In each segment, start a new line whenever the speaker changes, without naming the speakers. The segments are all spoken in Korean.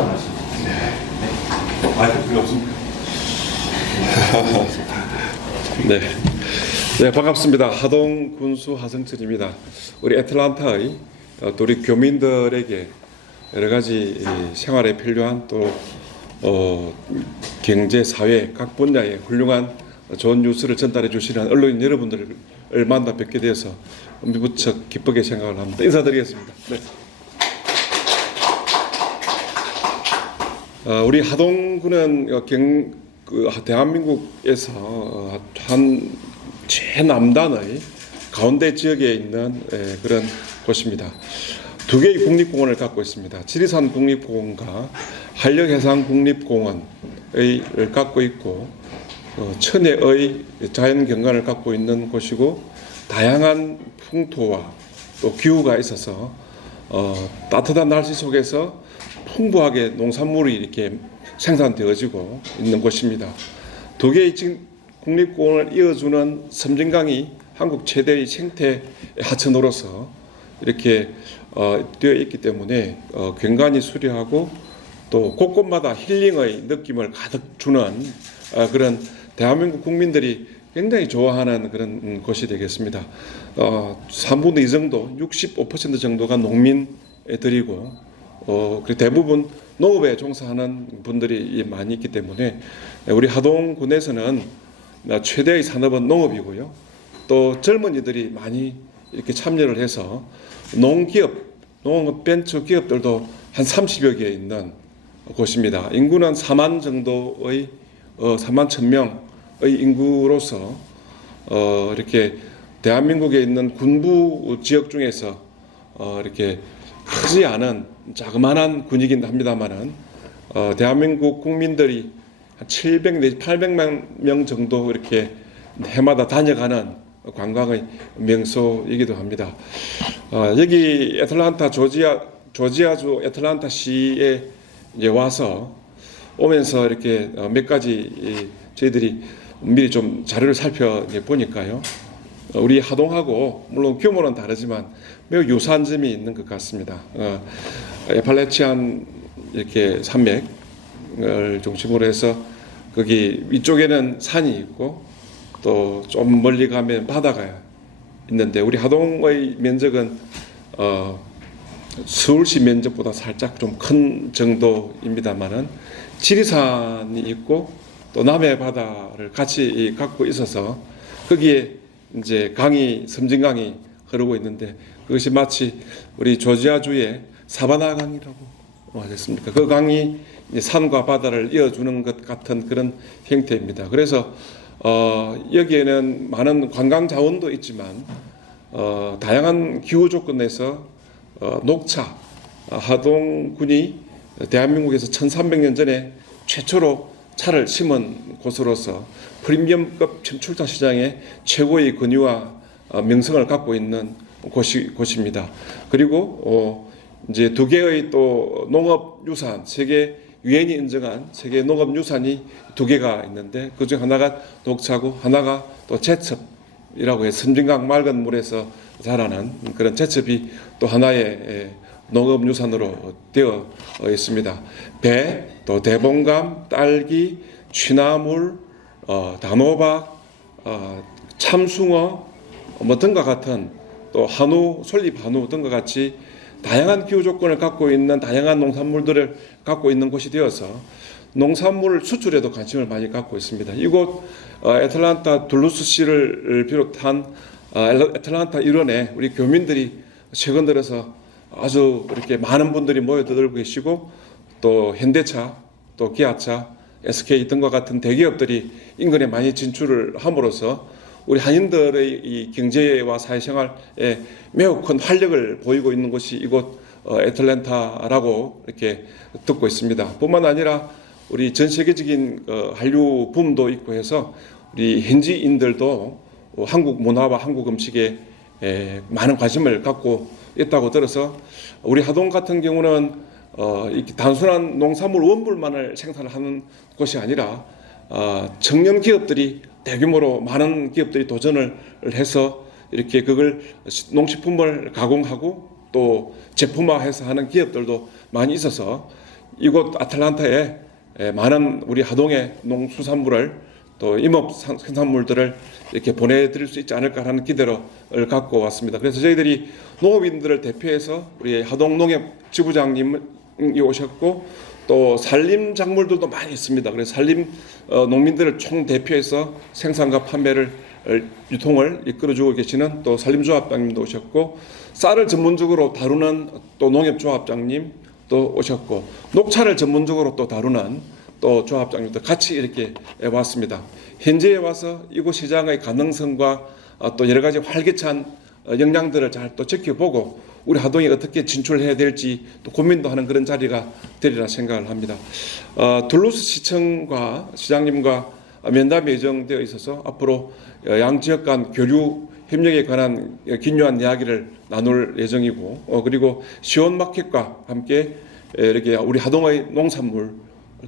감사한 말씀.
마이크 필요 없습니까? 네. 네, 반갑습니다. 하동 군수 하성철입니다. 우리 애틀란타의 어, 또 우리 교민들에게 여러 가지 이 생활에 필요한 또 어, 경제, 사회 각 분야의 훌륭한 좋은 뉴스를 전달해 주시는 언론인 여러분들을 만나 뵙게 되어서 무척 기쁘게 생각을 합니다. 인사드리겠습니다. 네. 우리 하동군은 어, 경, 그 대한민국에서 어, 한 최남단의 가운데 지역에 있는 에, 그런 곳입니다. 두 개의 국립공원을 갖고 있습니다. 지리산 국립공원과 한려해상 국립공원을 갖고 있고 어, 천혜의 자연 경관을 갖고 있는 곳이고 다양한 풍토와 또 기후가 있어서 어, 따뜻한 날씨 속에서 풍부하게 농산물이 이렇게 생산되어지고 있는 곳입니다. 두 개의 국립공원을 이어주는 섬진강이 한국 최대의 생태 하천으로서 이렇게 어, 되어 있기 때문에 어, 경관이 수려하고 또 곳곳마다 힐링의 느낌을 가득 주는 어, 그런 대한민국 국민들이 굉장히 좋아하는 그런 음, 곳이 되겠습니다. 어, 3분의 2 정도, 65% 정도가 농민들이고 어, 대부분 농업에 종사하는 분들이 많이 있기 때문에 우리 하동군에서는 최대의 산업은 농업이고요. 또 젊은이들이 많이 이렇게 참여를 해서 농기업, 농업 벤처 기업들도 한 30여 개 있는 곳입니다. 인구는 4만 정도의 어, 4만 1,000명의 인구로서 어, 이렇게 대한민국에 있는 군부 지역 중에서 어, 이렇게 크지 않은 자그마한 군이긴 합니다만은 어, 대한민국 국민들이 한 700 내지 800만 명 정도 이렇게 해마다 다녀가는 관광의 명소이기도 합니다. 어, 여기 애틀란타 조지아 조지아주 애틀란타 시에 이제 와서 오면서 이렇게 어, 몇 가지 이 저희들이 미리 좀 자료를 살펴 보니까요. 어, 우리 하동하고 물론 규모는 다르지만 매우 유사한 점이 있는 것 같습니다. 어, 에팔레치안 이렇게 산맥을 중심으로 해서 거기 위쪽에는 산이 있고 또 좀 멀리 가면 바다가 있는데 우리 하동의 면적은 어, 서울시 면적보다 살짝 좀 큰 정도입니다만은 지리산이 있고 또 남해 바다를 같이 갖고 있어서 거기에 이제 강이 섬진강이 흐르고 있는데 그것이 마치 우리 조지아주의 사바나 강이라고 하겠습니까? 그 강이 산과 바다를 이어주는 것 같은 그런 형태입니다. 그래서 어, 여기에는 많은 관광 자원도 있지만 어, 다양한 기후 조건에서 어, 녹차 어, 하동군이 대한민국에서 1300년 전에 최초로 차를 심은 곳으로서 프리미엄급 첨출차 시장의 최고의 권위와 어, 명성을 갖고 있는 곳이, 곳입니다. 그리고 어, 이제 두 개의 또 농업 유산 세계 유엔이 인정한 세계 농업 유산이 두 개가 있는데 그중 하나가 녹차고 하나가 또 제첩이라고 해서 섬진강 맑은 물에서 자라는 그런 제첩이 또 하나의 에, 농업 유산으로 되어 있습니다. 배, 또 대봉감, 딸기, 취나물, 어, 단호박, 어, 참숭어 뭐 등과 같은 또 한우, 솔잎 한우 등과 같이 다양한 기후 조건을 갖고 있는 다양한 농산물들을 갖고 있는 곳이 되어서 농산물 수출에도 관심을 많이 갖고 있습니다. 이곳 어, 애틀란타 둘루스 시를 비롯한 어, 애틀란타 일원에 우리 교민들이 최근 들어서 아주 이렇게 많은 분들이 모여들고 계시고 또 현대차, 또 기아차, SK 등과 같은 대기업들이 인근에 많이 진출을 함으로써 우리 한인들의 이 경제와 사회생활에 매우 큰 활력을 보이고 있는 곳이 이곳 어, 애틀랜타라고 이렇게 듣고 있습니다. 뿐만 아니라 우리 전 세계적인 어, 한류 붐도 있고 해서 우리 현지인들도 어, 한국 문화와 한국 음식에 에, 많은 관심을 갖고 있다고 들어서 우리 하동 같은 경우는 어, 이렇게 단순한 농산물 원물만을 생산하는 것이 아니라 어, 청년 기업들이 대규모로 많은 기업들이 도전을 해서 이렇게 그걸 농식품을 가공하고 또 제품화해서 하는 기업들도 많이 있어서 이곳 아틀란타에 에, 많은 우리 하동의 농수산물을 또 임업 산- 생산물들을 이렇게 보내드릴 수 있지 않을까 하는 기대를 갖고 왔습니다. 그래서 저희들이 농업인들을 대표해서 우리 하동 농협 지부장님이 오셨고 또 산림 작물들도 많이 있습니다. 그래서 산림 어, 농민들을 총 대표해서 생산과 판매를 어, 유통을 이끌어주고 계시는 또 산림조합장님도 오셨고 쌀을 전문적으로 다루는 또 농협조합장님 또 오셨고 녹차를 전문적으로 또 다루는 또 조합장님도 같이 이렇게 왔습니다. 현재에 와서 이곳 시장의 가능성과 어, 또 여러 가지 활기찬 어, 역량들을 잘 또 지켜보고 우리 하동이 어떻게 진출해야 될지 또 고민도 하는 그런 자리가 되리라 생각을 합니다. 어, 둘루스 시청과 시장님과 면담이 예정되어 있어서 앞으로 어, 양 지역 간 교류 협력에 관한 긴요한 이야기를 나눌 예정이고 어, 그리고 시원 마켓과 함께 에, 이렇게 우리 하동의 농산물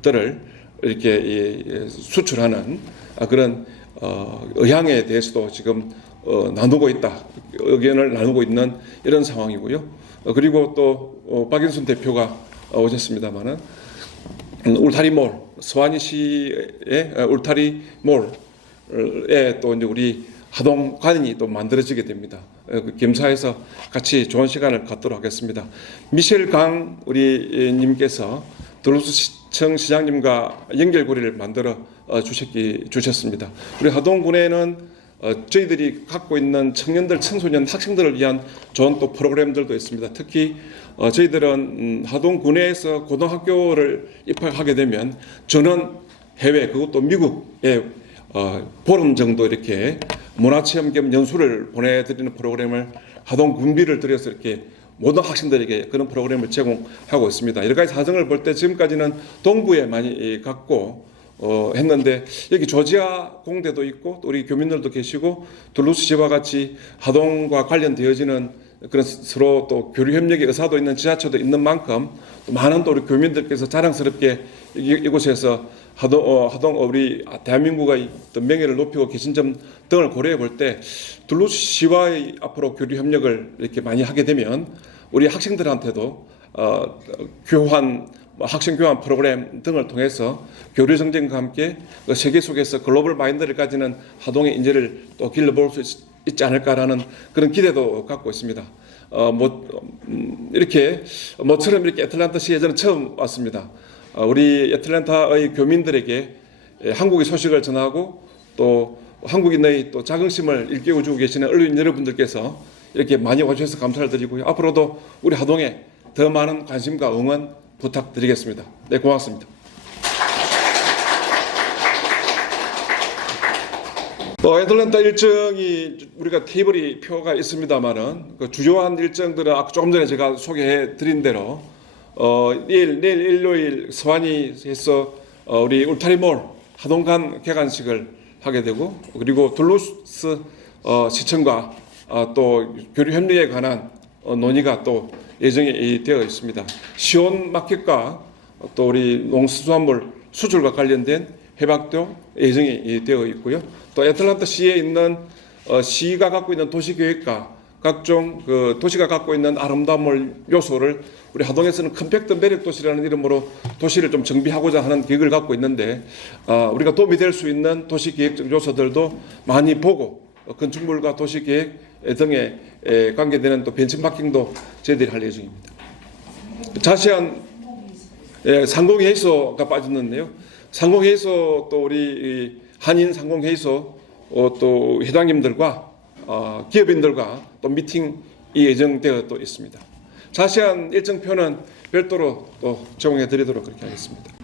들을 이렇게 수출하는 아, 그런 어, 의향에 대해서도 지금 어, 나누고 있다 의견을 나누고 있는 이런 상황이고요. 어, 그리고 또 어, 박인순 대표가 어, 오셨습니다마는 음, 울타리몰 서안시의 어, 울타리몰에 또 이제 우리 하동관이 또 만들어지게 됩니다. 어, 그 같이 좋은 시간을 갖도록 하겠습니다. 미셸 강 우리 예, 님께서 드루스 시청 시장님과 연결고리를 만들어 어, 주셨기 주셨습니다. 우리 하동군에는 어, 저희들이 갖고 있는 청년들, 청소년, 학생들을 위한 좋은 또 프로그램들도 있습니다. 특히 어, 저희들은 음, 하동 군에서 고등학교를 입학하게 되면 저는 해외 그것도 미국에 어, 보름 정도 이렇게 문화체험 겸 연수를 보내드리는 프로그램을 하동 군비를 들여서 이렇게 모든 학생들에게 그런 프로그램을 제공하고 있습니다. 여러 가지 사정을 볼 때 지금까지는 동부에 많이 갖고 어, 했는데 여기 조지아 공대도 있고 또 우리 교민들도 계시고 둘루스 지와 같이 하동과 관련되어지는 그런 서로 또 교류 협력의 의사도 있는 지자체도 있는 만큼 또 많은 또 우리 교민들께서 자랑스럽게 이- 이곳에서 하동 어, 하동 어, 우리 대한민국의 어떤 명예를 높이고 계신 점 등을 고려해 볼 때 둘루스 시와의 앞으로 교류 협력을 이렇게 많이 하게 되면 우리 학생들한테도 어, 교환 뭐 학생 교환 프로그램 등을 통해서 교류 정쟁과 함께 그 세계 속에서 글로벌 마인드를 가지는 하동의 인재를 또 길러볼 수 있, 있지 않을까라는 그런 기대도 갖고 있습니다. 어, 뭐 음, 이렇게 모처럼 이렇게 애틀란타 시에 저는 처음 왔습니다. 어, 우리 애틀란타의 교민들에게 예, 한국의 소식을 전하고 또 한국인의 또 자긍심을 일깨워주고 계시는 언론인 여러분들께서 이렇게 많이 와주셔서 감사를 드리고요. 앞으로도 우리 하동에 더 많은 관심과 응원 부탁드리겠습니다. 네, 고맙습니다. 어, 애틀랜타 일정이 우리가 테이블이 표가 있습니다만은 그 주요한 일정들은 아까 조금 전에 제가 소개해 드린 대로 어, 내일 내일 일요일 서환이에서 어, 우리 울타리몰 하동간 개관식을 하게 되고 그리고 둘루스 어, 시청과 어, 또 교류 협력에 관한 어, 논의가 또 예정이 되어 있습니다. 시온 마켓과 또 우리 농수산물 수출과 관련된 해박도 예정이 되어 있고요. 또 애틀란타 시에 있는 어, 시가 갖고 있는 도시 계획과 각종 그 도시가 갖고 있는 아름다움을 요소를 우리 하동에서는 컴팩트 매력 도시라는 이름으로 도시를 좀 정비하고자 하는 계획을 갖고 있는데 어, 우리가 도움이 될 수 있는 도시 계획적 요소들도 많이 보고 어, 건축물과 도시 계획 등에 에, 관계되는 또 벤치마킹도 저희들이 할 예정입니다. 자세한 예, 상공회의소가 빠졌는데요. 상공회의소 또 우리 이 한인 상공회의소 어, 또 회장님들과 어, 기업인들과 또 미팅이 예정되어 또 있습니다. 자세한 일정표는 별도로 또 제공해 드리도록 그렇게 하겠습니다.